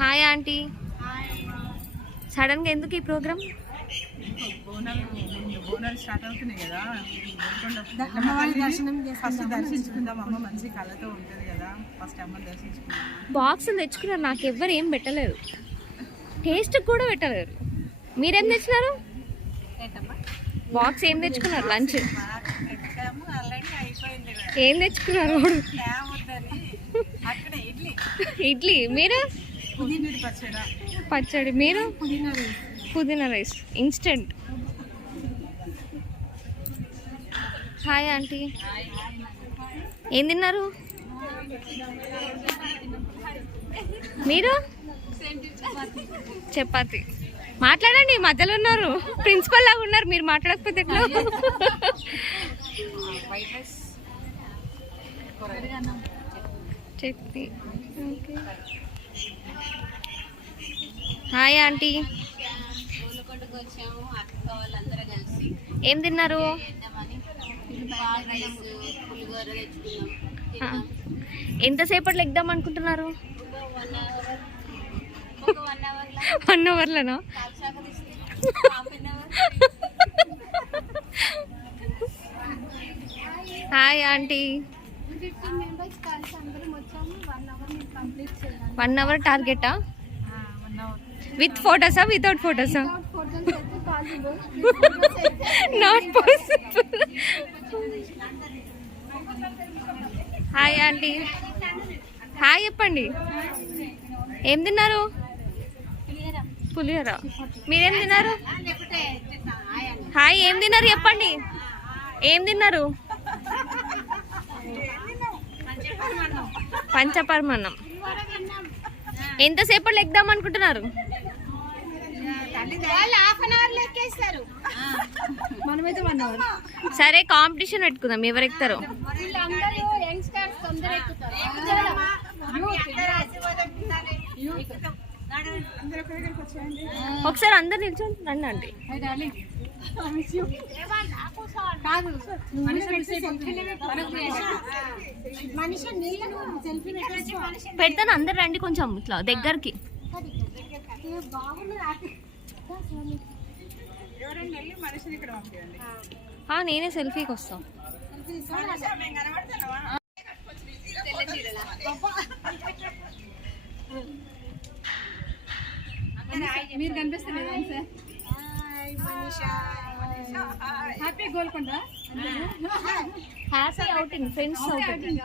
Hi aunty. సడన్గా ఎందుకు ఈ ప్రోగ్రామ్? బోనాలు స్టార్ట్ అవుతున్నాయి కదా, ఫస్ట్ దర్శించుకుందాం. అమ్మ మంచి కళతో ఉంటుంది కదా, ఫస్ట్ అమ్మ దర్శించుకుందాం. బాక్స్ తెచ్చుకున్నారు, నాకు ఎవ్వరు ఏం పెట్టలేదు, టేస్ట్ కూడా పెట్టలేరు. మీరేం తెచ్చినారు? బాక్స్ ఏం తెచ్చుకున్నారు? లంచ్ ఏం తెచ్చుకున్నారు? ఇడ్లీ. మీరు పచ్చడి. మీరు పుదీనా రైస్ ఇన్స్టెంట్. హాయ్ ఆంటీ, ఏం తిన్నారు మీరు? చపాతి. మాట్లాడండి, మధ్యలో ఉన్నారు, ప్రిన్సిపల్ లాగా ఉన్నారు, మీరు మాట్లాడకపోతే ఎట్లా? చట్నీ. హాయ్ ఆంటీ, ఏం తిన్నారు? ఎంతసేపట్లో ఎగ్దాం అనుకుంటున్నారు? 1 అవర్లోనా? హాయ్ ఆంటీ, 1 అవర్ టార్గెటా? విత్ ఫోటోసా వితౌట్ ఫోటోసా? Not possible. Hi aunty, hi చెప్పండి. ఏం తిన్నారు? పులిహోర. మీరేం తిన్నారు? హాయ్, ఏం తిన్నారు చెప్పండి, ఏం తిన్నారు? పంచపరమన్నం. ఎంతసేపట్లో ఎగ్దాం అనుకుంటున్నారు? సరే, కాంపిటీషన్ పెట్టుకుందాం, ఎవరు ఎక్కుతారో. ఒకసారి అందరు నిల్చొని రండి ఆంటీ. పెడతాను, అందరు రండి కొంచెం ఇట్లా దగ్గరికి. నేనే సెల్ఫీకి వస్తాను. మీరు కనిపిస్తలేదు sir. Happy Golconda, happy outing, friends outing.